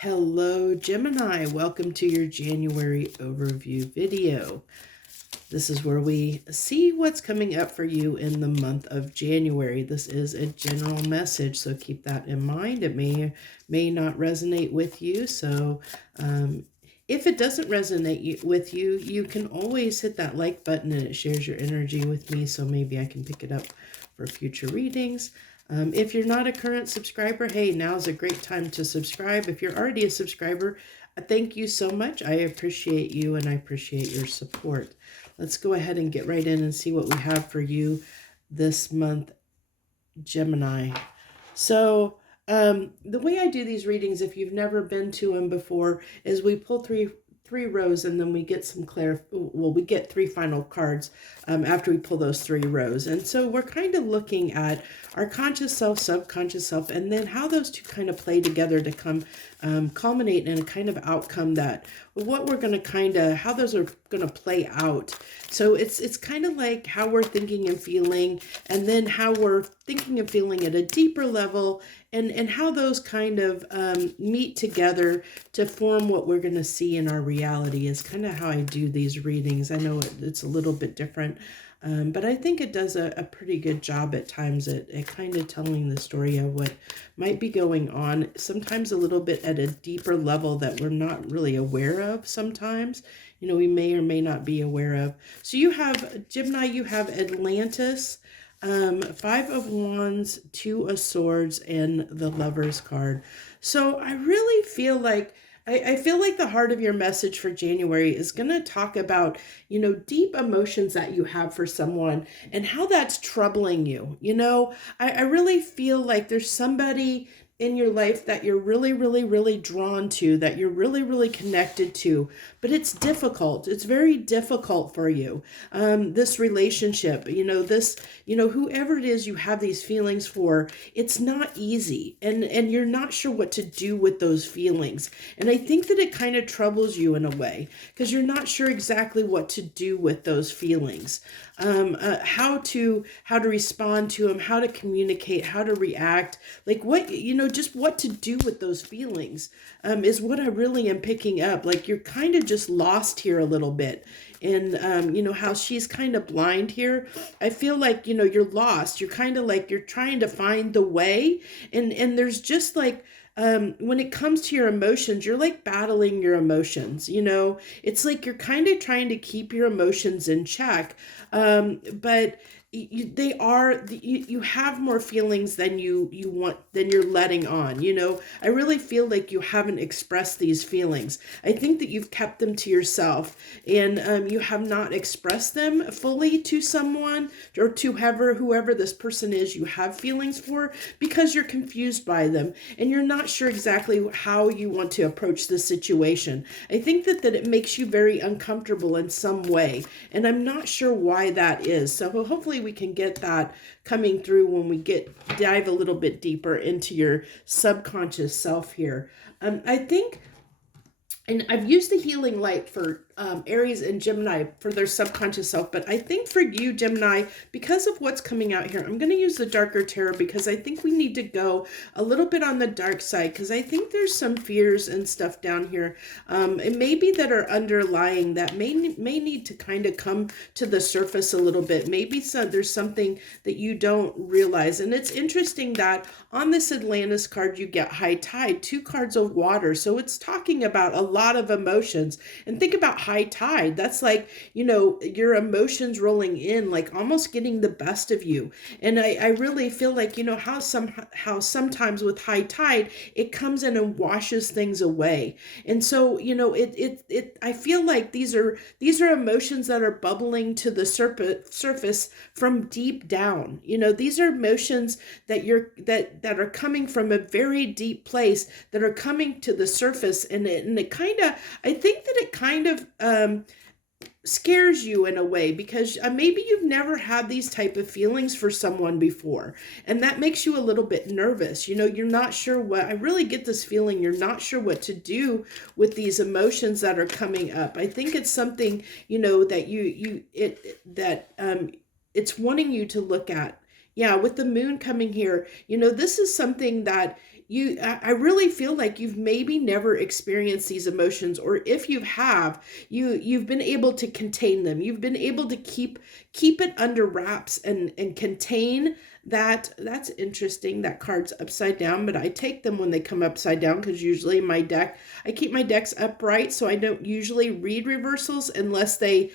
Hello, Gemini. Welcome to your January overview video. This is where we see what's coming up for you in the month of January. This is a general message, so keep that in mind. It may not resonate with you, so if it doesn't resonate with you, you can always hit that like button and it shares your energy with me, so maybe I can pick it up for future readings. If you're not a current subscriber, hey, now's a great time to subscribe. If you're already a subscriber, thank you so much. I appreciate you and I appreciate your support. Let's go ahead and get right in and see what we have for you this month, Gemini. So the way I do these readings, if you've never been to them before, is we pull three rows and then we get some we get three final cards after we pull those 3 rows. And so we're kind of looking at our conscious self, subconscious self, and then how those two kind of play together to come culminate in a kind of outcome that what we're going to how those are going to play out. So it's kind of like how we're thinking and feeling, and then how we're thinking and feeling at a deeper level, and how those kind of meet together to form what we're going to see in our reality is kind of how I do these readings. I know it's a little bit different, but I think it does a pretty good job at times at kind of telling the story of what might be going on, sometimes a little bit at a deeper level that we're not really aware of sometimes. You know, we may or may not be aware of. So you have, Gemini, you have Atlantis, 5 of Wands, 2 of Swords, and the Lover's card. So I really feel like I feel like the heart of your message for January is going to talk about, you know, deep emotions that you have for someone and how that's troubling you. You know, I really feel like there's somebody in your life that you're really, really, really drawn to, that you're really, really connected to, but it's difficult. It's very difficult for you. This relationship, you know, whoever it is you have these feelings for, it's not easy, and you're not sure what to do with those feelings. And I think that it kind of troubles you in a way because you're not sure exactly what to do with those feelings. How to respond to them, how to communicate, how to react, like what, you know, just what to do with those feelings is what I really am picking up. Like you're kind of just lost here a little bit. And, you know, how she's kind of blind here. I feel like, you know, you're lost. You're kind of like, you're trying to find the way. And there's just like, when it comes to your emotions, you're like battling your emotions, you know, it's like you're kind of trying to keep your emotions in check. But you have more feelings than you want, than you're letting on. You know, I really feel like you haven't expressed these feelings. I think that you've kept them to yourself, and you have not expressed them fully to someone, or to whoever this person is you have feelings for, because you're confused by them and you're not sure exactly how you want to approach the situation. I think that it makes you very uncomfortable in some way, and I'm not sure why that is. So hopefully we can get that coming through when we dive a little bit deeper into your subconscious self here. I think, and I've used the healing light for Aries and Gemini for their subconscious self, but I think for you, Gemini, because of what's coming out here, I'm going to use the darker tarot because I think we need to go a little bit on the dark side, because I think there's some fears and stuff down here, and maybe that are underlying that may need to kind of come to the surface a little bit. Maybe there's something that you don't realize. And it's interesting that on this Atlantis card, you get high tide, 2 cards of water. So it's talking about a lot of emotions. And think about high tide. That's like, you know, your emotions rolling in, like almost getting the best of you. And I really feel like, you know, how sometimes with high tide, it comes in and washes things away. And so, you know, I feel like these are emotions that are bubbling to the surface from deep down. You know, these are emotions that that are coming from a very deep place, that are coming to the surface, and it kind of, I think that it kind of scares you in a way, because maybe you've never had these type of feelings for someone before, and that makes you a little bit nervous. You know, you're not sure what, I really get this feeling you're not sure what to do with these emotions that are coming up. I think it's something, you know, that it's wanting you to look at. Yeah, with the moon coming here, you know, this is something that I really feel like you've maybe never experienced these emotions, or if you have, you've been able to contain them. You've been able to keep it under wraps and contain that. That's interesting. That card's upside down, but I take them when they come upside down, because usually I keep my decks upright, so I don't usually read reversals unless they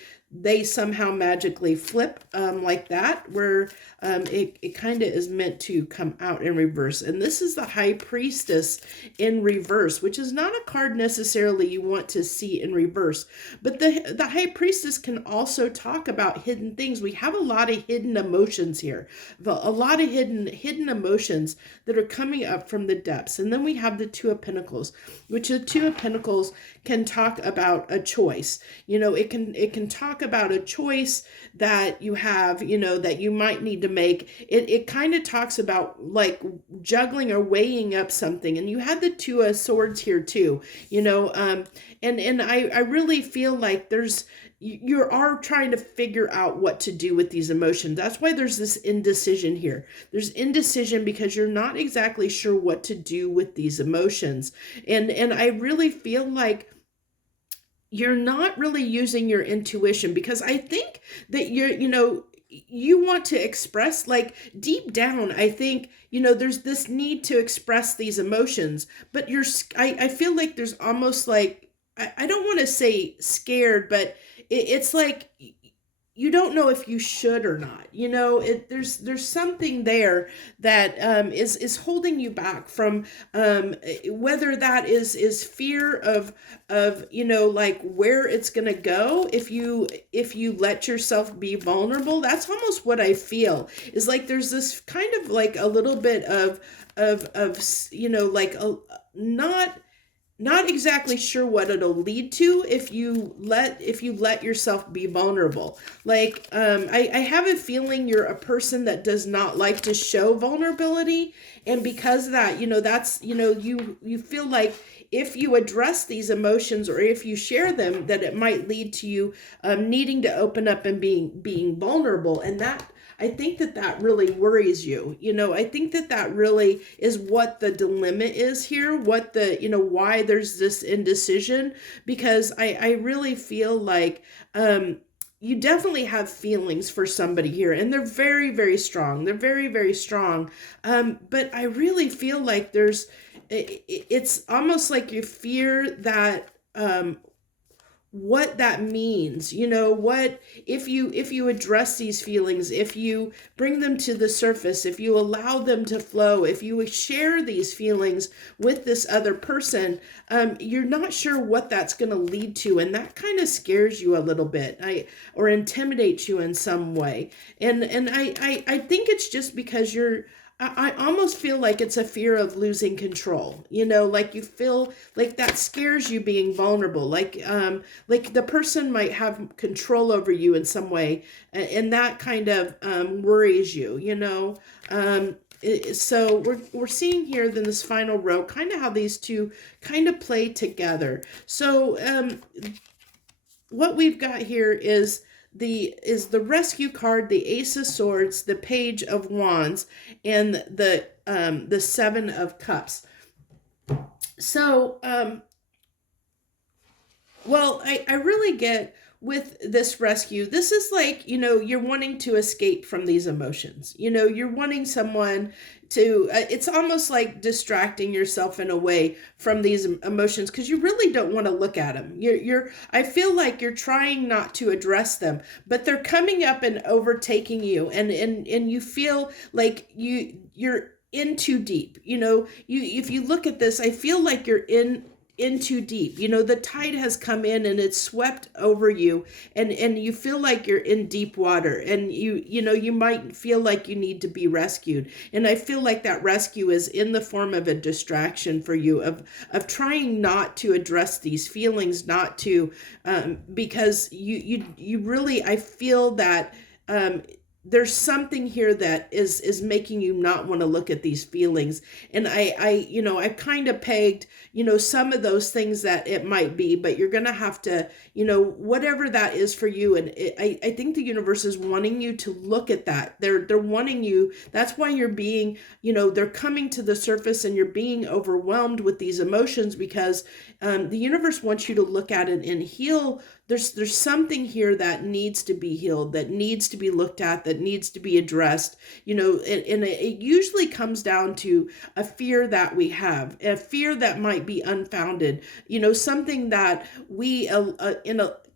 somehow magically flip like that, where it kind of is meant to come out in reverse. And this is the High Priestess in reverse, which is not a card necessarily you want to see in reverse. But the High Priestess can also talk about hidden things. We have a lot of hidden emotions here, a lot of hidden emotions that are coming up from the depths. And then we have the Two of Pentacles, which the Two of Pentacles can talk about a choice. It can talk about a choice that you have, that you might need to make. It kind of talks about like juggling or weighing up something. And you had the Two of Swords here too, and I really feel like you are trying to figure out what to do with these emotions. That's why there's this indecision here. There's indecision because you're not exactly sure what to do with these emotions. And I really feel like you're not really using your intuition, because I think that you want to express, like deep down, I think, there's this need to express these emotions, but I feel like there's almost like, I don't want to say scared, but it's like you don't know if you should or not. There's something there that is holding you back from, whether that is fear of like where it's gonna go if you let yourself be vulnerable. That's almost what I feel, is like there's this kind of like a little bit of like not exactly sure what it'll lead to if you let yourself be vulnerable. Like I have a feeling you're a person that does not like to show vulnerability, and because of that, that's you feel like if you address these emotions, or if you share them, that it might lead to you needing to open up and being vulnerable. And that, I think that really worries you. I think that really is what the dilemma is here, what why there's this indecision, because I really feel like you definitely have feelings for somebody here, and they're very, very strong. They're very, very strong. But I really feel like it's almost like you fear that, what that means, what if you address these feelings, if you bring them to the surface, if you allow them to flow, if you share these feelings with this other person, you're not sure what that's going to lead to, and that kind of scares you a little bit, or intimidates you in some way. And I think it's just because I almost feel like it's a fear of losing control, like you feel like that scares you being vulnerable, like the person might have control over you in some way, and that kind of worries you, so we're seeing here then this final row, kind of how these two kind of play together. So what we've got here is the Rescue card, the Ace of Swords, the Page of Wands, and the Seven of Cups. So well, I really get with this rescue, this is like, you're wanting to escape from these emotions. You're wanting someone to, it's almost like distracting yourself in a way from these emotions, because you really don't want to look at them. I feel like you're trying not to address them, but they're coming up and overtaking you, and you feel like you're in too deep. If you look at this, I feel like you're in too deep. The tide has come in and it's swept over you, and you feel like you're in deep water, and you might feel like you need to be rescued. And I feel like that rescue is in the form of a distraction for you, of trying not to address these feelings, not to because you really, I feel that there's something here that is making you not want to look at these feelings. And I kind of pegged, some of those things that it might be, but you're going to have to, whatever that is for you. And I think the universe is wanting you to look at that. They're wanting you. That's why you're being, they're coming to the surface and you're being overwhelmed with these emotions, because the universe wants you to look at it and heal. There's something here that needs to be healed, that needs to be looked at, that needs to be addressed, and it usually comes down to a fear that we have, a fear that might be unfounded, something that we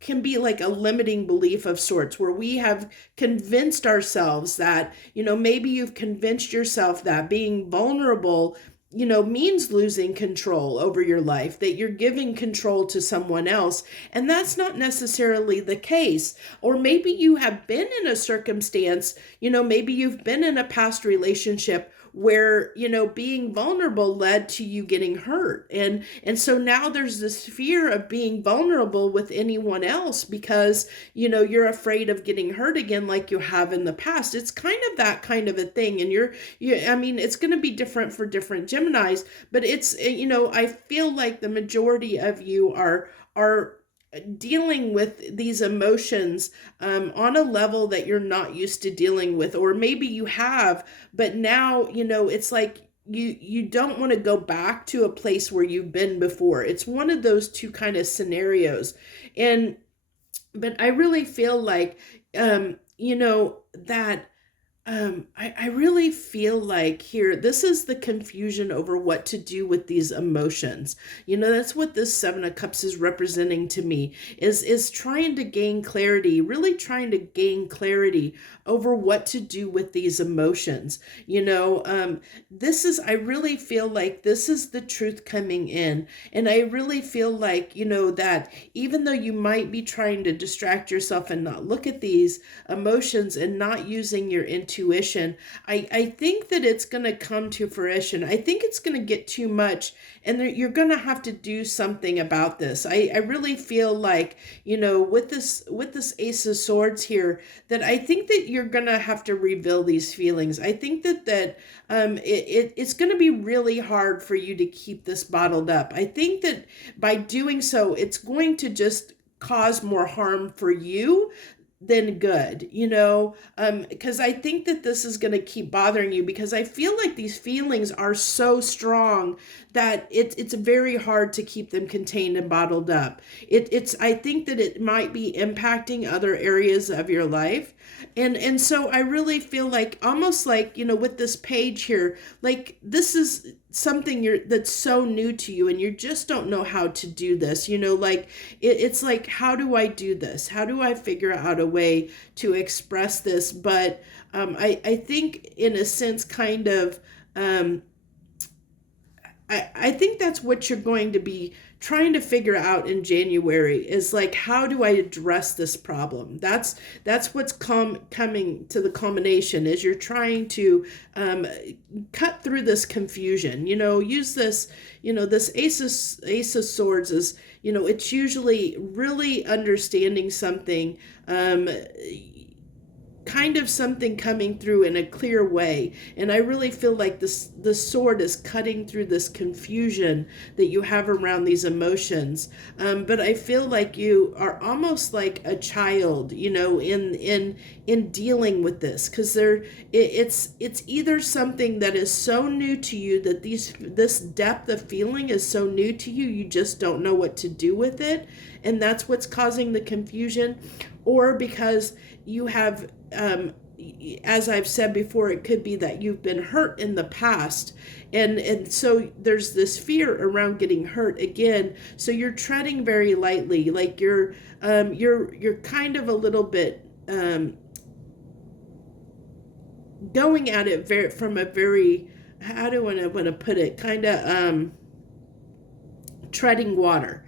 can be like a limiting belief of sorts, where we have convinced ourselves that, maybe you've convinced yourself that being vulnerable means losing control over your life, that you're giving control to someone else. And that's not necessarily the case. Or maybe you have been in a circumstance, maybe you've been in a past relationship where, being vulnerable led to you getting hurt. And so now there's this fear of being vulnerable with anyone else because, you're afraid of getting hurt again like you have in the past. It's kind of that kind of a thing. And it's going to be different for different Geminis, but it's, I feel like the majority of you are dealing with these emotions on a level that you're not used to dealing with, or maybe you have, but now, it's like you don't want to go back to a place where you've been before. It's one of those two kind of scenarios. But I really feel like, that I really feel like here, this is the confusion over what to do with these emotions. That's what this Seven of Cups is representing to me, is trying to gain clarity, really trying to gain clarity over what to do with these emotions. I really feel like this is the truth coming in. And I really feel like, that even though you might be trying to distract yourself and not look at these emotions and not using your intuition, I think that it's going to come to fruition. I think it's going to get too much, and you're going to have to do something about this. I really feel like, with this Ace of Swords here, that I think that you're going to have to reveal these feelings. I think that it's going to be really hard for you to keep this bottled up. I think that by doing so, it's going to just cause more harm for you than good, because I think that this is going to keep bothering you, because I feel like these feelings are so strong that it's very hard to keep them contained and bottled up. I think that it might be impacting other areas of your life. And so I really feel like, almost like, with this page here, like this is something that's so new to you and you just don't know how to do this, like it's like, how do I do this? How do I figure out a way to express this? But I think in a sense, kind of, I think that's what you're going to be trying to figure out in January, is like, how do I address this problem? That's what's coming to the culmination, is you're trying to cut through this confusion. Use this, this Ace of Swords is, it's usually really understanding something, kind of something coming through in a clear way. And I really feel like the sword is cutting through this confusion that you have around these emotions. But I feel like you are almost like a child, in dealing with this, because it's either something that is so new to you that this depth of feeling is so new to you, you just don't know what to do with it, and that's what's causing the confusion. Or because you have, as I've said before, it could be that you've been hurt in the past, and so there's this fear around getting hurt again. So you're treading very lightly, like you're kind of a little bit going at it from a very, how do I want to put it, kind of treading water,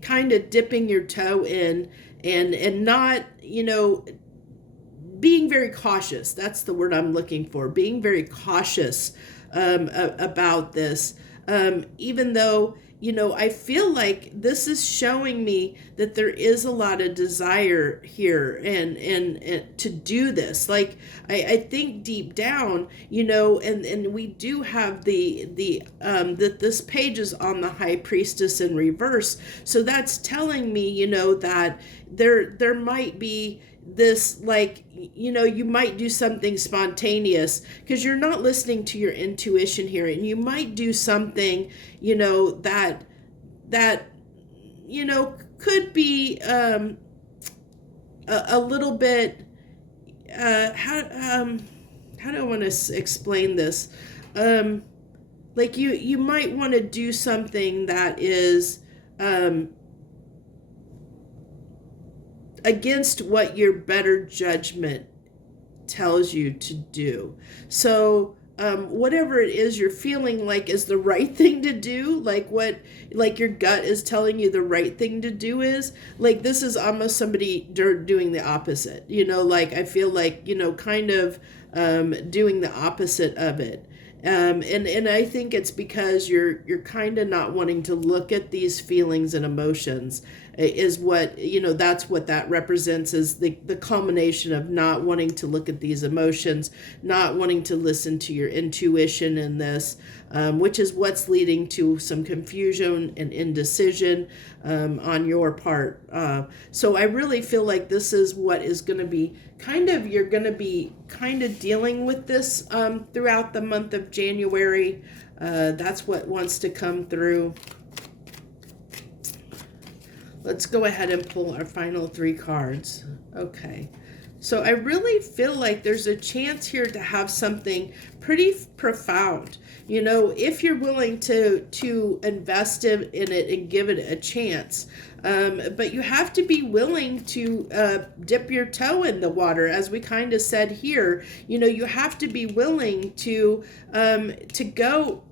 kind of dipping your toe in and not, being very cautious. That's the word I'm looking for. Being very cautious about this. Even though, I feel like this is showing me that there is a lot of desire here and to do this. Like, I think deep down, and we do have that this page is on the High Priestess in reverse. So that's telling me, that there might be this, like, you might do something spontaneous because you're not listening to your intuition here, and you might do something that could be a little bit how do I want to explain this, like you might want to do something that is against what your better judgment tells you to do. So whatever it is you're feeling like is the right thing to do, like your gut is telling you the right thing to do is, like, this is almost somebody doing the opposite, like I feel like, kind of doing the opposite of it. And I think it's because you're kind of not wanting to look at these feelings and emotions is what, that's what that represents, is the culmination of not wanting to look at these emotions, not wanting to listen to your intuition in this, which is what's leading to some confusion and indecision on your part. So I really feel like this is what is going to be you're going to be kind of dealing with this throughout the month of January. That's what wants to come through. Let's go ahead and pull our final 3 cards. Okay. So I really feel like there's a chance here to have something pretty profound. If you're willing to invest in it and give it a chance. But you have to be willing to dip your toe in the water, as we kind of said here. You have to be willing to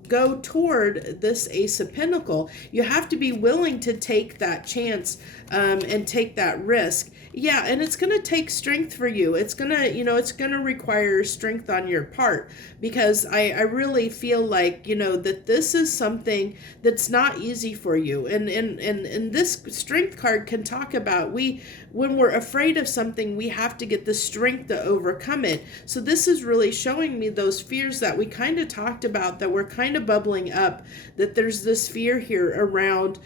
go toward this Ace of Pentacles. You have to be willing to take that chance and take that risk. Yeah, and it's going to take strength for you. It's going to, it's going to require strength on your part, because I really feel like, that this is something that's not easy for you. And this strength card can talk about when we're afraid of something, we have to get the strength to overcome it. So this is really showing me those fears that we kind of talked about, that were kind of bubbling up, that there's this fear here around,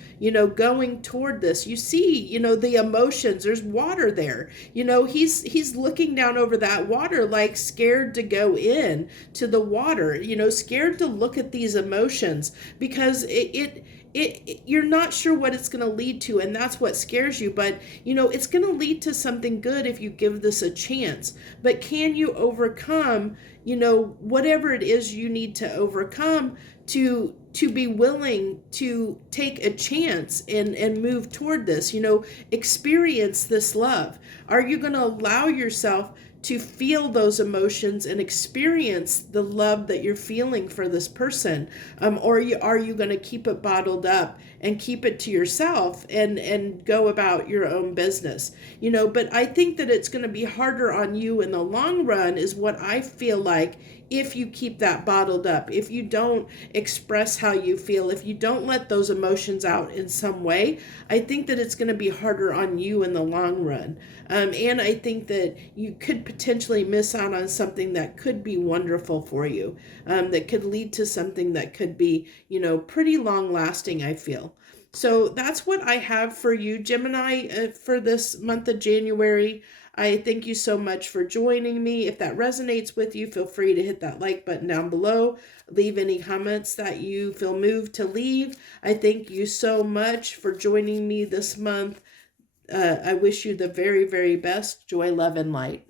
going toward this. You see, the emotions, there's water there. He's looking down over that water, like scared to go in to the water, scared to look at these emotions, because you're not sure what it's going to lead to, and that's what scares you. But it's going to lead to something good if you give this a chance. But can you overcome whatever it is you need to overcome to be willing to take a chance and move toward this, experience this love? Are you going to allow yourself to feel those emotions and experience the love that you're feeling for this person? Or are you going to keep it bottled up and keep it to yourself and go about your own business? But I think that it's going to be harder on you in the long run, is what I feel like, if you keep that bottled up, if you don't express how you feel, if you don't let those emotions out in some way. I think that it's going to be harder on you in the long run. And I think that you could potentially miss out on something that could be wonderful for you, that could lead to something that could be, pretty long lasting, I feel. So that's what I have for you, Gemini, for this month of January. I thank you so much for joining me. If that resonates with you, feel free to hit that like button down below. Leave any comments that you feel moved to leave. I thank you so much for joining me this month. I wish you the very, very best. Joy, love, and light.